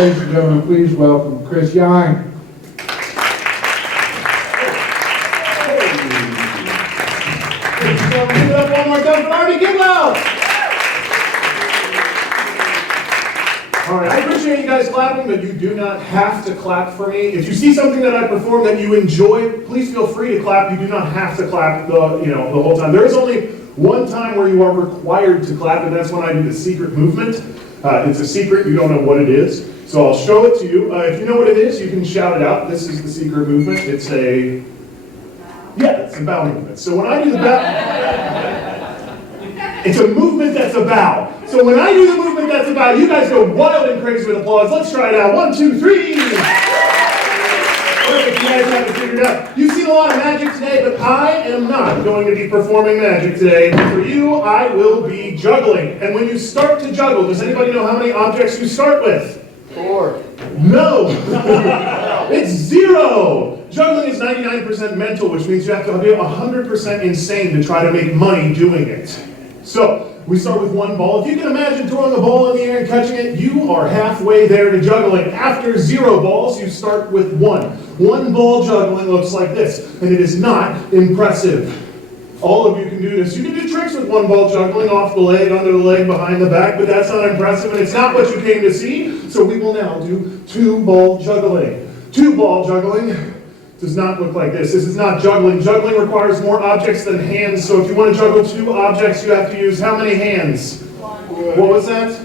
Ladies and gentlemen, please welcome Chris Yantek. Give it up one more time for Artie. Give loud! All right, I appreciate you guys clapping, but you do not have to clap for me. If you see something that I perform that you enjoy, please feel free to clap. You do not have to clap the whole time. There is only one time where you are required to clap, and that's when I do the secret movement. It's a secret, you don't know what it is. So I'll show it to you. If you know what it is, you can shout it out. This is the secret movement. It's a bow movement. So when I do the bow, it's a movement that's a bow. So when I do the movement that's a bow, you guys go wild and crazy with applause. Let's try it out. 1, 2, 3. Perfect, you guys have it figured out. You've seen a lot of magic today, but I am not going to be performing magic today. For you, I will be juggling. And when you start to juggle, does anybody know how many objects you start with? 4. No! It's 0! Juggling is 99% mental, which means you have to be 100% insane to try to make money doing it. So, we start with 1 ball. If you can imagine throwing a ball in the air and catching it, you are halfway there to juggling. After 0 balls, you start with 1. 1 ball juggling looks like this, and it is not impressive. All of you can do this. You can do tricks with 1 ball juggling, off the leg, under the leg, behind the back, but that's not impressive, and it's not what you came to see. So we will now do 2 ball juggling. 2 ball juggling does not look like this. This is not juggling. Juggling requires more objects than hands, so if you want to juggle 2 objects, you have to use how many hands? 1. What was that?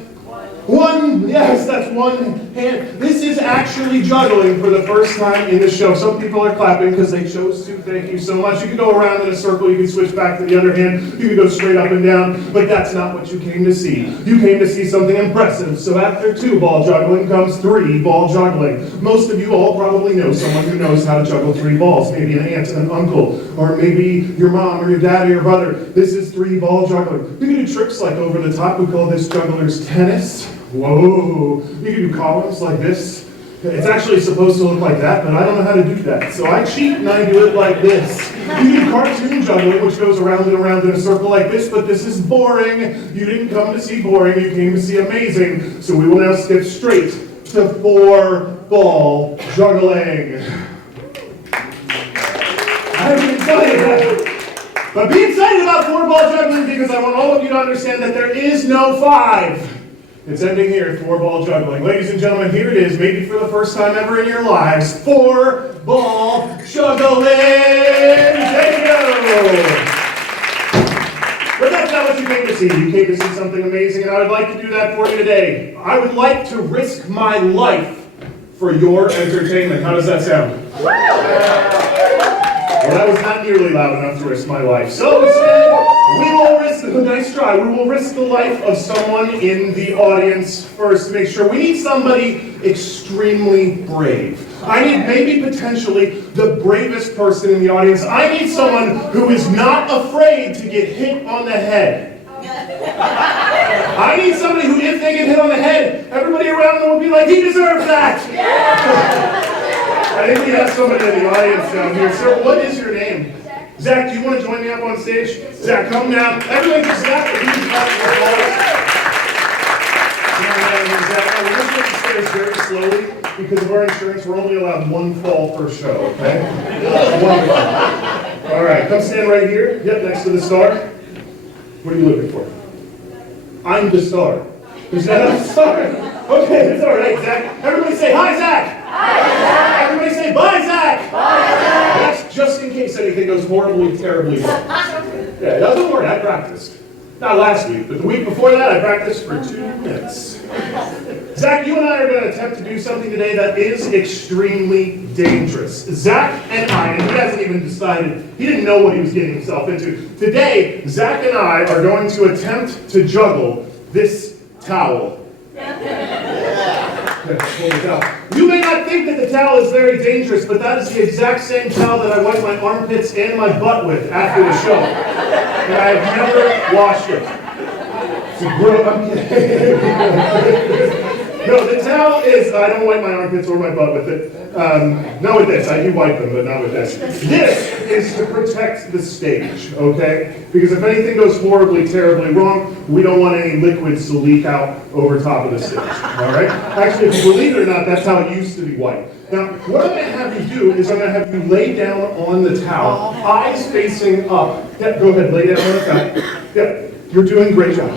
1, yes, that's 1 hand. This is actually juggling for the first time in the show. Some people are clapping because they chose to. Thank you so much. You can go around in a circle. You can switch back to the other hand. You can go straight up and down, but that's not what you came to see. You came to see something impressive. So after 2 ball juggling comes 3 ball juggling. Most of you all probably know someone who knows how to juggle 3 balls. Maybe an aunt and an uncle, or maybe your mom or your dad or your brother. This is 3 ball juggling. You can do tricks like over the top. We call this juggler's tennis. Whoa! You can do columns like this. It's actually supposed to look like that, but I don't know how to do that. So I cheat and I do it like this. You can do cartoon juggling, which goes around and around in a circle like this, but this is boring. You didn't come to see boring, you came to see amazing. So we will now skip straight to 4 ball juggling. I'm excited. But be excited about 4 ball juggling because I want all of you to understand that there is no 5. It's ending here, 4 ball juggling. Ladies and gentlemen, here it is, maybe for the first time ever in your lives, 4 ball juggling! There you go! But that's not what you came to see. You came to see something amazing, and I would like to do that for you today. I would like to risk my life for your entertainment. How does that sound? Well, that was not nearly loud enough to risk my life. So instead, we will risk, nice try, we will risk the life of someone in the audience first to make sure. We need somebody extremely brave. I need maybe potentially the bravest person in the audience. I need someone who is not afraid to get hit on the head. I need somebody who, if they get hit on the head, everybody around them will be like, he deserves that! I think we have somebody in the audience down here. Sir, what is your name? Zach, do you want to join me up on stage? Zach, come down. Everybody for Zach. We're just going to stairs very slowly because of our insurance. We're only allowed 1 fall per show, okay? 1 fall. All right, come stand right here. Yep, next to the star. What are you looking for? I'm the star. Is that a star? Okay, that's all right, Zach. Everybody say hi, Zach. Hi, Zach. Everybody say bye, Zach. Bye, Zach. That's just in case anything goes horribly, terribly wrong. Yeah, don't worry, I practiced. Not last week, but the week before that, I practiced for 2 minutes. Zach, you and I are going to attempt to do something today that is extremely dangerous. Zach and I, and he hasn't even decided, he didn't know what he was getting himself into. Today, Zach and I are going to attempt to juggle this towel. You may not think that the towel is very dangerous, but that is the exact same towel that I wipe my armpits and my butt with after the show. And I have never washed it. It's a I'm kidding. No, the towel is, I don't wipe my armpits or my butt with it. Not with this, I do wipe them, but not with this. This is to protect the stage, okay? Because if anything goes horribly, terribly wrong, we don't want any liquids to leak out over top of the stage, all right? Actually, if you believe it or not, that's how it used to be wiped. Now, what I'm going to have you do is I'm going to have you lay down on the towel, eyes facing up. Yeah, go ahead, lay down on the towel. Yeah, you're doing a great job.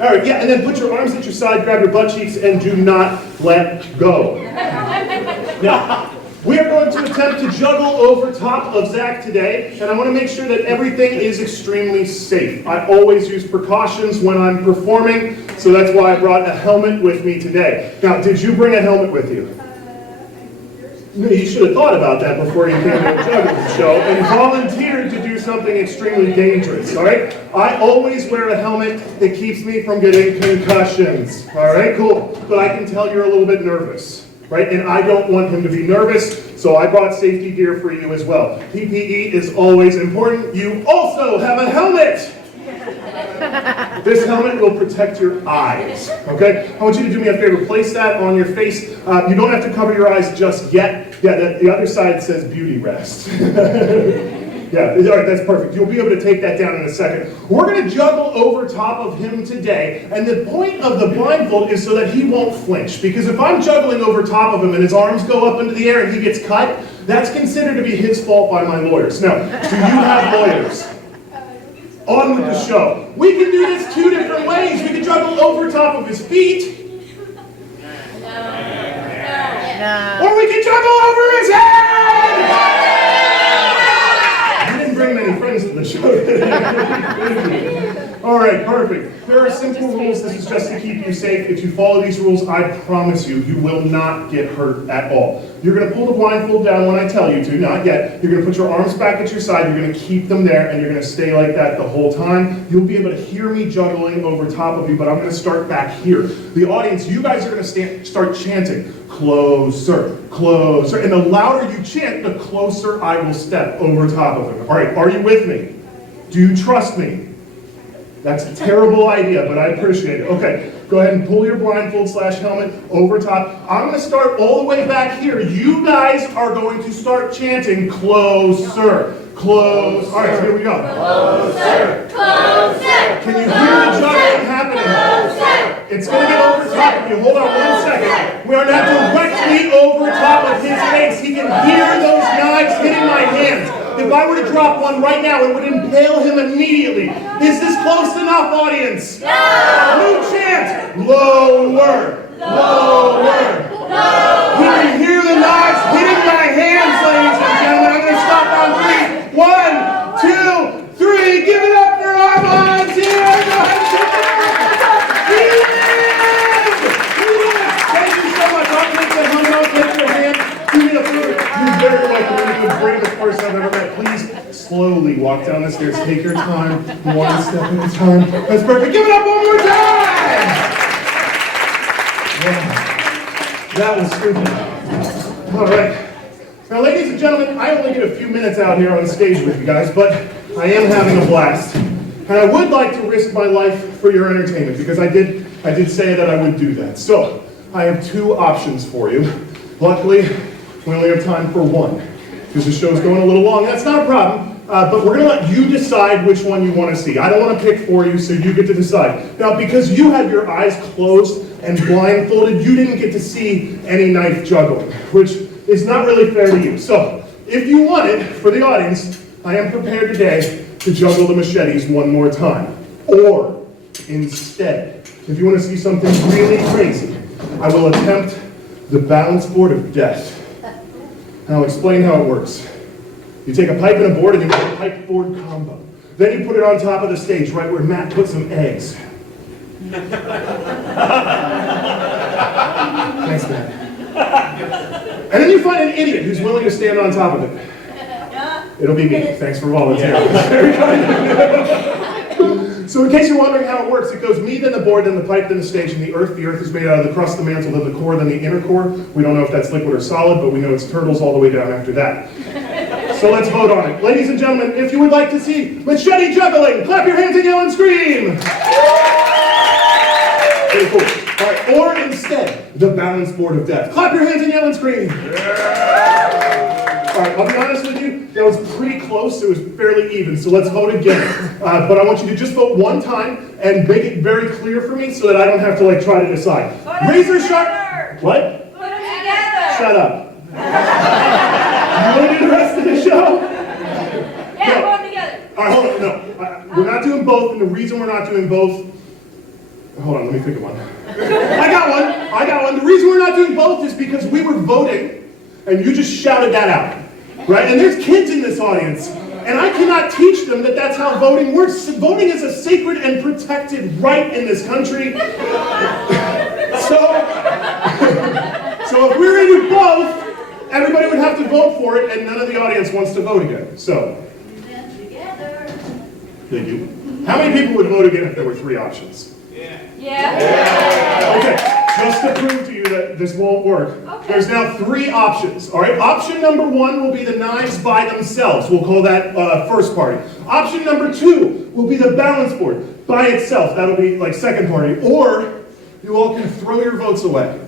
All right, yeah, and then put your arms at your side, grab your butt cheeks, and do not let go. Now, we are going to attempt to juggle over top of Zach today, and I want to make sure that everything is extremely safe. I always use precautions when I'm performing, so that's why I brought a helmet with me today. Now, did you bring a helmet with you? No, you should have thought about that before you came to the juggling show and volunteered to do something extremely dangerous, all right? I always wear a helmet that keeps me from getting concussions, all right? Cool. But I can tell you're a little bit nervous, right? And I don't want him to be nervous, so I brought safety gear for you as well. PPE is always important. You also have a helmet. This helmet will protect your eyes, okay? I want you to do me a favor. Place that on your face. You don't have to cover your eyes just yet. Yeah, the other side says beauty rest. Yeah, all right, that's perfect. You'll be able to take that down in a second. We're going to juggle over top of him today, and the point of the blindfold is so that he won't flinch. Because if I'm juggling over top of him and his arms go up into the air and he gets cut, that's considered to be his fault by my lawyers. Now, do you have lawyers? On with the show. We can do this two different ways. We can juggle over top of his feet. No. Or we can juggle over his head. You didn't bring many friends to the show today. All right, perfect. There are simple rules. This is just to keep you safe. If you follow these rules, I promise you, you will not get hurt at all. You're going to pull the blindfold down when I tell you to, not yet. You're going to put your arms back at your side. You're going to keep them there, and you're going to stay like that the whole time. You'll be able to hear me juggling over top of you, but I'm going to start back here. The audience, you guys are going to start chanting, closer, closer. And the louder you chant, the closer I will step over top of him. All right, are you with me? Do you trust me? That's a terrible idea, but I appreciate it. Okay, go ahead and pull your blindfold / helmet over top. I'm going to start all the way back here. You guys are going to start chanting closer, close. All right, so here we go. Closer, closer. Can you hear the juggling happening? Closer. It's going to get over top of you. Hold on 1 second. We are now directly over top of his face. He can hear those knives hitting my hands. If I were to drop one right now, it would impale him immediately. Is this close enough, audience? No! New chant! Lower! Lower! He can hear the knives hitting my hands, ladies and gentlemen. I'm going to stop on 3. 1, 2, 3. Give it up for our volunteer! Go ahead and take it. He is! Thank you so much. I'll take the helmet off, take your hand. Do me a favor. You're very welcome. You're the bravest person I've ever met. Please slowly walk down the stairs. Take your time, one step at a time. That's perfect. Give it up one more time! Yeah. That was stupid. All right. Now, ladies and gentlemen, I only get a few minutes out here on stage with you guys, but I am having a blast. And I would like to risk my life for your entertainment, because I did say that I would do that. So, I have 2 options for you. Luckily, we only have time for one, because the show's going a little long. That's not a problem, but we're going to let you decide which one you want to see. I don't want to pick for you, so you get to decide. Now, because you had your eyes closed and blindfolded, you didn't get to see any knife juggling, which is not really fair to you. So, if you want it, for the audience, I am prepared today to juggle the machetes one more time. Or, instead, if you want to see something really crazy, I will attempt the balance board of death. And I'll explain how it works. You take a pipe and a board and you make a pipe board combo. Then you put it on top of the stage, right where Matt put some eggs. Thanks, Matt. And then you find an idiot who's willing to stand on top of it. It'll be me. Thanks for volunteering. Very kind. So in case you're wondering how it works, it goes me, then the board, then the pipe, then the stage, and the earth. The earth is made out of the crust, the mantle, then the core, then the inner core. We don't know if that's liquid or solid, but we know it's turtles all the way down after that. So let's vote on it. Ladies and gentlemen, if you would like to see machete juggling, clap your hands and yell and scream. Very cool. All right, or instead instead the balance board of death. Clap your hands and yell and scream. All right, I'll be honest with you, that was pretty close. It was fairly even, so let's vote again. But I want you to just vote one time and make it very clear for me so that I don't have to like try to decide. Razor sharp. What? Put them together. Shut up. You want to do the rest of the show? Yeah, put them together. All right, hold on. No, we're not doing both, and the reason we're not doing both. Hold on, let me think of one. I got one. The reason we're not doing both is because we were voting, and you just shouted that out, right? And there's kids in this audience, and I cannot teach them that that's how voting works. Voting is a sacred and protected right in this country. So if we're going to do both, everybody would have to vote for it, and none of the audience wants to vote again. So, thank you. How many people would vote again if there were 3 options? Yeah. Okay, just to prove to you that this won't work, Okay. there's now 3 options. All right, option number 1 will be the knives by themselves. We'll call that first party. Option number 2 will be the balance board by itself. That'll be like second party. Or you all can throw your votes away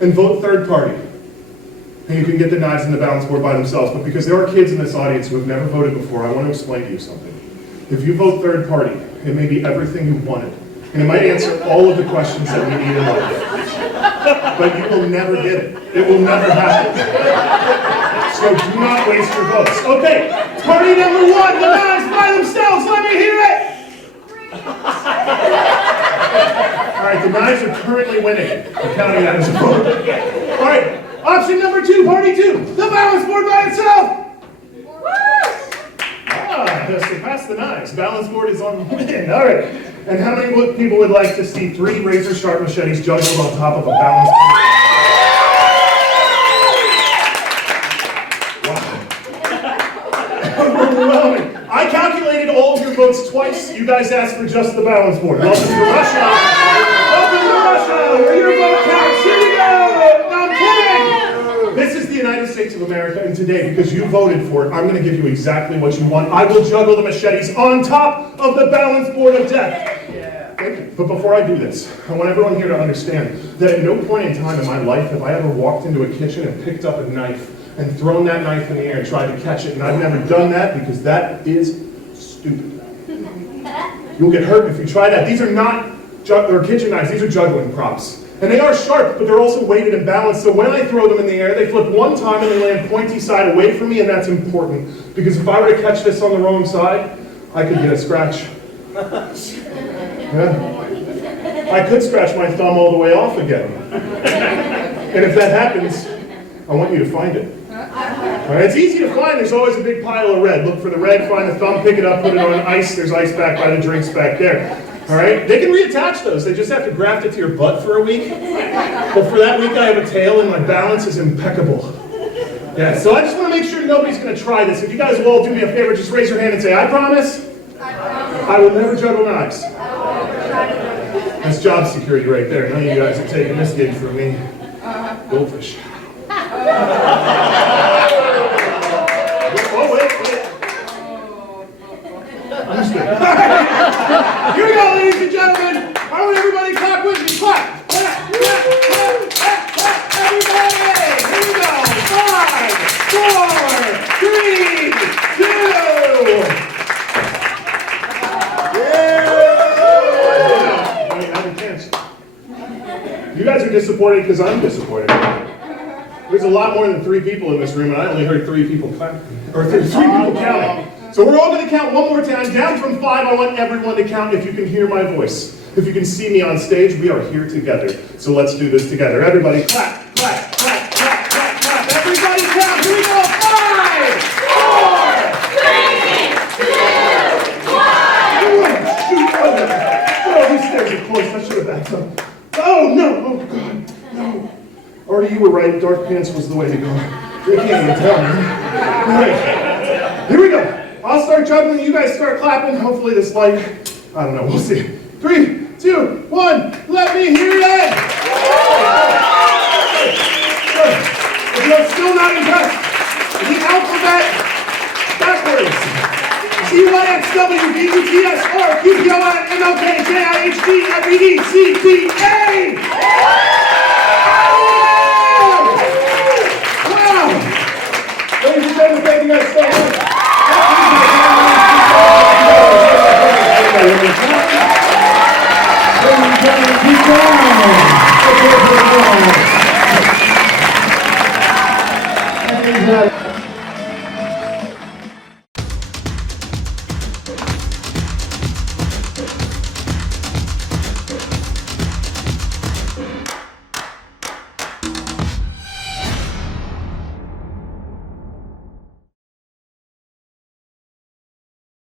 and vote third party. And you can get the knives and the balance board by themselves. But because there are kids in this audience who have never voted before, I want to explain to you something. If you vote third party, it may be everything you wanted. And it might answer all of the questions that we need in life. But you will never get it. It will never happen. So do not waste your votes. Okay, party number 1, the knives by themselves. Let me hear it. All right, the knives are currently winning. I'm counting that as a vote. All right, option number 2, party 2, the balance board by itself. Surpass the knives. Balance board is on the win. All right. And how many people would like to see 3 razor sharp machetes juggled on top of a balance board? Wow. Overwhelming. I calculated all of your votes twice. You guys asked for just the balance board. Welcome to Russia. Welcome to Russia, where your vote counts. Here we go. No, I'm kidding. This is the United States of America, and today, because you voted for it, I'm going to give you exactly what you want. I will juggle the machetes on top of the balance board of death. But before I do this, I want everyone here to understand that at no point in time in my life have I ever walked into a kitchen and picked up a knife and thrown that knife in the air and tried to catch it, and I've never done that because that is stupid. You'll get hurt if you try that. These are not kitchen knives, these are juggling props. And they are sharp, but they're also weighted and balanced, so when I throw them in the air, they flip one time and they land pointy side away from me, and that's important. Because if I were to catch this on the wrong side, I could get a scratch. Yeah. I could scratch my thumb all the way off again. And if that happens, I want you to find it. All right, it's easy to find. There's always a big pile of red. Look for the red, find the thumb, pick it up, put it on ice. There's ice back by the drinks back there. All right, they can reattach those. They just have to graft it to your butt for a week. But for that week, I have a tail and my balance is impeccable. Yeah, so I just want to make sure nobody's going to try this. If you guys will all do me a favor, just raise your hand and say, I promise. I will never juggle knives. That's job security right there. None of you guys are taking this gig from me. Goldfish. Oh, wait. Understood. Here we go, ladies and gentlemen. I want everybody to clap with me. Clap. Clap. Everybody. Here we go. 5, 4, 3, 2. You guys are disappointed because I'm disappointed. There's a lot more than 3 people in this room, and I only heard 3 people clapping, or 3 people counting. So we're all going to count one more time. Down from 5, I want everyone to count if you can hear my voice. If you can see me on stage, we are here together. So let's do this together. Everybody clap, clap, clap, clap, clap, clap. Everybody count. Here we go. 5, 4, 3, 2, 1. Oh, these stairs are close. I should have backed up. Oh, no. Oh, God. No. Artie, you were right. Dark pants was the way to go. They can't even tell me. All right. Here we go. I'll start juggling. You guys start clapping. Hopefully this light, I don't know. We'll see. 3, 2, 1. Let me hear it. Good. If you're still not impressed, the alphabet backwards. CYXWBUTSR QPLN MLK JIHD FED CPA. night.